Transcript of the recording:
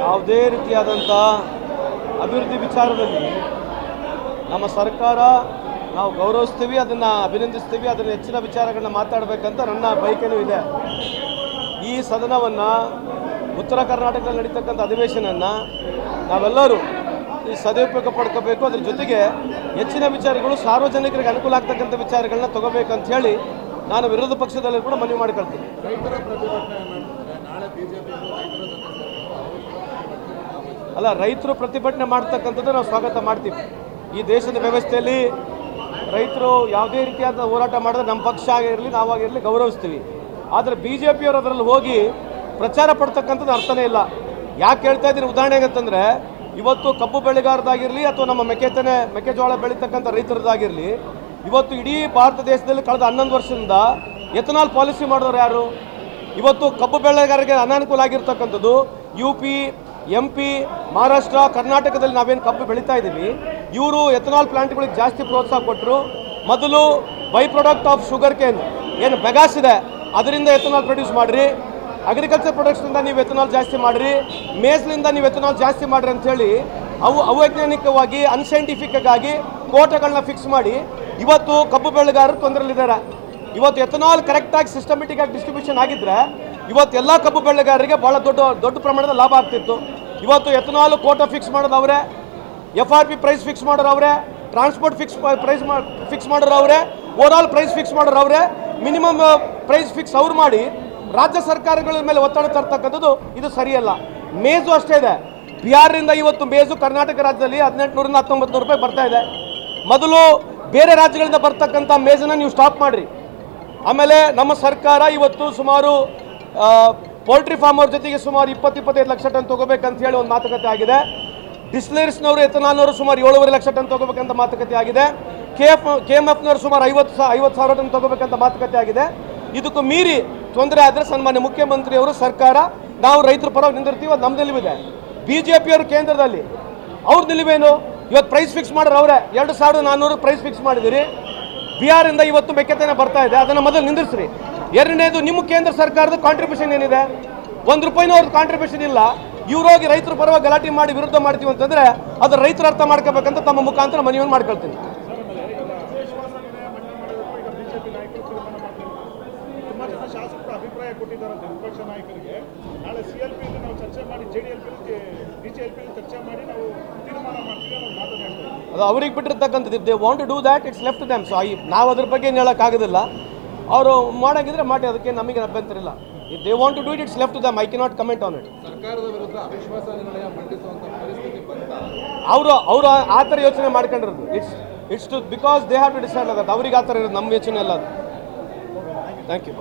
ಯಾವುದೇ ರೀತಿಯಾದಂಥ ಅಭಿವೃದ್ಧಿ ವಿಚಾರದಲ್ಲಿ ನಮ್ಮ ಸರ್ಕಾರ ನಾವು ಗೌರವಿಸ್ತೀವಿ, ಅದನ್ನು ಅಭಿನಂದಿಸ್ತೀವಿ, ಅದನ್ನು ಹೆಚ್ಚಿನ ವಿಚಾರಗಳನ್ನ ಮಾತಾಡಬೇಕಂತ ನನ್ನ ಬಯಕೆನೂ ಇದೆ. ಈ ಸದನವನ್ನು ಉತ್ತರ ಕರ್ನಾಟಕದಲ್ಲಿ ನಡೀತಕ್ಕಂಥ ಅಧಿವೇಶನನ್ನು ನಾವೆಲ್ಲರೂ ಈ ಸದುಪಯೋಗ ಪಡ್ಕೋಬೇಕು. ಅದ್ರ ಜೊತೆಗೆ ಹೆಚ್ಚಿನ ವಿಚಾರಗಳು ಸಾರ್ವಜನಿಕರಿಗೆ ಅನುಕೂಲ ಆಗ್ತಕ್ಕಂಥ ವಿಚಾರಗಳನ್ನ ತಗೋಬೇಕಂತ ಹೇಳಿ ನಾನು ವಿರೋಧ ಪಕ್ಷದಲ್ಲಿ ಕೂಡ ಮನವಿ ಮಾಡ್ಕೊಳ್ತೀನಿ. ಅಲ್ಲ ರೈತರು ಪ್ರತಿಭಟನೆ ಮಾಡ್ತಕ್ಕಂಥದ್ದು ನಾವು ಸ್ವಾಗತ ಮಾಡ್ತೀವಿ. ಈ ದೇಶದ ವ್ಯವಸ್ಥೆಯಲ್ಲಿ ರೈತರು ಯಾವುದೇ ರೀತಿಯಾದ ಹೋರಾಟ ಮಾಡಿದ್ರೆ ನಮ್ಮ ಪಕ್ಷ ಆಗಿರಲಿ ನಾವಾಗಿರಲಿ ಗೌರವಿಸ್ತೀವಿ. ಆದರೆ ಬಿ ಜೆ ಪಿಯವರು ಅದರಲ್ಲಿ ಹೋಗಿ ಪ್ರಚಾರ ಪಡ್ತಕ್ಕಂಥದ್ದು ಅರ್ಥನೇ ಇಲ್ಲ. ಯಾಕೆ ಹೇಳ್ತಾ ಇದ್ದೀನಿ? ಉದಾಹರಣೆಗೆ ಅಂತಂದರೆ ಇವತ್ತು ಕಬ್ಬು ಬೆಳೆಗಾರದಾಗಿರಲಿ ಅಥವಾ ನಮ್ಮ ಮೆಕ್ಕೆತನೆ ಮೆಕ್ಕೆಜೋಳ ಬೆಳೀತಕ್ಕಂಥ ರೈತರದಾಗಿರಲಿ ಇವತ್ತು ಇಡೀ ಭಾರತ ದೇಶದಲ್ಲಿ ಕಳೆದ ಹನ್ನೊಂದು ವರ್ಷದಿಂದ ಎಥನಾಲ್ ಪಾಲಿಸಿ ಮಾಡಿದವರು ಯಾರು? ಇವತ್ತು ಕಬ್ಬು ಬೆಳೆಗಾರರಿಗೆ ಅನಾನುಕೂಲ ಆಗಿರ್ತಕ್ಕಂಥದ್ದು U P M P Maharashtra, ಕರ್ನಾಟಕದಲ್ಲಿ ನಾವೇನು ಕಬ್ಬು ಬೆಳೀತಾ ಇದ್ದೀವಿ. ಇವರು ಎಥನಾಲ್ ಪ್ಲಾಂಟ್ಗಳಿಗೆ ಜಾಸ್ತಿ ಪ್ರೋತ್ಸಾಹ ಕೊಟ್ಟರು ಮೊದಲು by product of sugar cane ಏನು ಬೆಗಾಸ್ ಇದೆ, ಅದರಿಂದ ಎಥನಾಲ್ ಪ್ರೊಡ್ಯೂಸ್ ಮಾಡಿರಿ. ಅಗ್ರಿಕಲ್ಚರ್ ಪ್ರೊಡಕ್ಟ್ಸ್ನಿಂದ ನೀವು ಎಥನಾಲ್ ಜಾಸ್ತಿ ಮಾಡಿರಿ. ಮೇಸ್ನಿಂದ ನೀವು ಎಥನಾಲ್ ಜಾಸ್ತಿ ಮಾಡಿರಿ ಅಂಥೇಳಿ ಅವು ಅವೈಜ್ಞಾನಿಕವಾಗಿ ಅನ್ಸೈಂಟಿಫಿಕ್ ಆಗಿ ಕೋಟಗಳನ್ನ ಫಿಕ್ಸ್ ಮಾಡಿ ಇವತ್ತು ಕಬ್ಬು ಬೆಳೆಗಾರರು ತೊಂದರೆಯಲ್ಲಿದ್ದಾರೆ ಇವತ್ತು ಎಥನಾಲ್ ಕರೆಕ್ಟಾಗಿ ಸಿಸ್ಟಮೆಟಿಕ್ ಆಗಿ ಡಿಸ್ಟ್ರಿಬ್ಯೂಷನ್ ಆಗಿದ್ರೆ ಇವತ್ತು ಎಲ್ಲ ಕಬ್ಬು ಬೆಳೆಗಾರರಿಗೆ ಭಾಳ ದೊಡ್ಡ ದೊಡ್ಡ ಪ್ರಮಾಣದ ಲಾಭ ಆಗ್ತಿತ್ತು. ಇವತ್ತು ಎಥನಾಲ್ ಕೋಟ ಫಿಕ್ಸ್ ಮಾಡೋದು ಅವರೇ F R P price fix ಮಾಡೋರು ಟ್ರಾನ್ಸ್ಪೋರ್ಟ್ ಫಿಕ್ಸ್ ಪ್ರೈಸ್ ಫಿಕ್ಸ್ ಮಾಡೋರು ಅವರೇ ಆಲ್ ಪ್ರೈಸ್ ಫಿಕ್ಸ್ ಮಾಡೋರು ಮಿನಿಮಮ್ ಪ್ರೈಸ್ ಫಿಕ್ಸ್ ಅವ್ರು ಮಾಡಿ ರಾಜ್ಯ ಸರ್ಕಾರಗಳ ಮೇಲೆ ಒತ್ತಡ ತರ್ತಕ್ಕಂಥದ್ದು ಇದು ಸರಿಯಲ್ಲ. ಮೇಜು ಅಷ್ಟೇ ಇದೆ. ಬಿಹಾರದಿಂದ ಇವತ್ತು ಮೇಜು ಕರ್ನಾಟಕ ರಾಜ್ಯದಲ್ಲಿ ಹದಿನೆಂಟುನೂರಿಂದ ಹತ್ತೊಂಬತ್ತು ನೂರು ರೂಪಾಯಿ ಬರ್ತಾ ಇದೆ. ಮೊದಲು ಬೇರೆ ರಾಜ್ಯಗಳಿಂದ ಬರ್ತಕ್ಕಂಥ ಮೇಜನ್ನು ನೀವು ಸ್ಟಾಪ್ ಮಾಡಿರಿ. ಆಮೇಲೆ ನಮ್ಮ ಸರ್ಕಾರ ಇವತ್ತು ಸುಮಾರು ಪೋಲ್ಟ್ರಿ ಫಾರ್ಮ್ ಅವ್ರ ಜೊತೆಗೆ ಸುಮಾರು ಇಪ್ಪತ್ತು, ಇಪ್ಪತ್ತೈದು ಲಕ್ಷ ಟನ್ ತಗೋಬೇಕಂತ ಹೇಳಿ ಒಂದು ಮಾತುಕತೆ ಆಗಿದೆ. ಡಿಸ್ಲರಿಸ್ನವರು, ಎಥನಾಲ್ನವರು ಸುಮಾರು ಏಳುವರೆ ಲಕ್ಷ ಟನ್ ತಗೋಬೇಕಂತ ಮಾತುಕತೆ ಆಗಿದೆ. ಕೆ ಎಫ್ ಕೆ ಎಂ ಎಫ್ನವರು ಸುಮಾರು ಐವತ್ತು ಐವತ್ತು ಸಾವಿರ ಟನ್ ತಗೋಬೇಕಂತ ಮಾತುಕತೆ ಆಗಿದೆ. ಇದಕ್ಕೂ ಮೀರಿ ತೊಂದರೆ ಆದರೆ ಸನ್ಮಾನ್ಯ ಮುಖ್ಯಮಂತ್ರಿಯವರು ಸರ್ಕಾರ, ನಾವು ರೈತರ ಪರವಾಗಿ ನಿಂದಿರ್ತೀವಿ, ಅದು ನಮ್ಮ ನಿಲುವಿದೆ ಬಿ ಜೆ ಪಿಯವರು ಕೇಂದ್ರದಲ್ಲಿ, ಅವ್ರ ನಿಲುವೇನು? ಇವತ್ತು ಪ್ರೈಸ್ ಫಿಕ್ಸ್ ಮಾಡೋರು ಅವರೇ. ಎರಡು ಸಾವಿರದ ನಾನ್ನೂರು ಪ್ರೈಸ್ ಫಿಕ್ಸ್ ಮಾಡಿದಿರಿ ಬಿಹಾರಿಂದ ಇವತ್ತು ಮೆಕ್ಕೆತೆನೆ ಬರ್ತಾ ಇದೆ. ಅದನ್ನು ಮೊದಲು ನಿಂದಿರಿಸ್ರಿ. ಎರಡನೇದು, ನಿಮ್ಮ ಕೇಂದ್ರ ಸರ್ಕಾರದ ಕಾಂಟ್ರಿಬ್ಯೂಷನ್ ಏನಿದೆ? ಒಂದು ರೂಪಾಯಿನೂ ಅವ್ರದ್ದು ಕಾಂಟ್ರಿಬ್ಯೂಷನ್ ಇಲ್ಲ ಇವರೋಗಿ ರೈತರು ಪರವಾಗಿ ಗಲಾಟೆ ಮಾಡಿ ವಿರುದ್ಧ ಮಾಡ್ತೀವಿ ಅಂತಂದ್ರೆ ಅದು ರೈತರ ಅರ್ಥ ಮಾಡ್ಕೋಬೇಕಂತ ತಮ್ಮ ಮುಖಾಂತರ ಮನವಿಯನ್ನು ಮಾಡ್ಕೊಳ್ತೀನಿ. ಬಿಜೆಪಿ ನಾಯಕರು ಅದು ಅವ್ರಿಗೆ ಬಿಟ್ಟಿರ್ತಕ್ಕಂಥದ್ದು they want to do that it's left them so I ನಾವು ಅದ್ರ ಬಗ್ಗೆ ಏನು ಹೇಳೋಕ್ಕಾಗೋದಿಲ್ಲ ಅವರು ಮಾಡೋಂಗಿದ್ರೆ ಮಾಡಿ ಅದಕ್ಕೆ ನಮಗೆ ಅಭ್ಯಂತರ ಇಲ್ಲ. If they want to do it it's left them I can not comment on it ಸರ್ಕಾರದ ವಿರುದ್ಧ ಅವಿಶ್ವಾಸ ನಿರ್ಣಯ ಮಂಡಿಸುವಂತ ಪರಿಸ್ಥಿತಿ ಬಂತ ಅವರು ಅವರು ಆ ಥರ ಯೋಚನೆ ಮಾಡ್ಕೊಂಡಿರೋದು. It's it's to because they have to decide ಆಗುತ್ತೆ ಅವ್ರಿಗೆ ಆ ಥರ ಇರೋದು. ನಮ್ಮ ಯೋಚನೆ ಅಲ್ಲ ಅದು. Thank you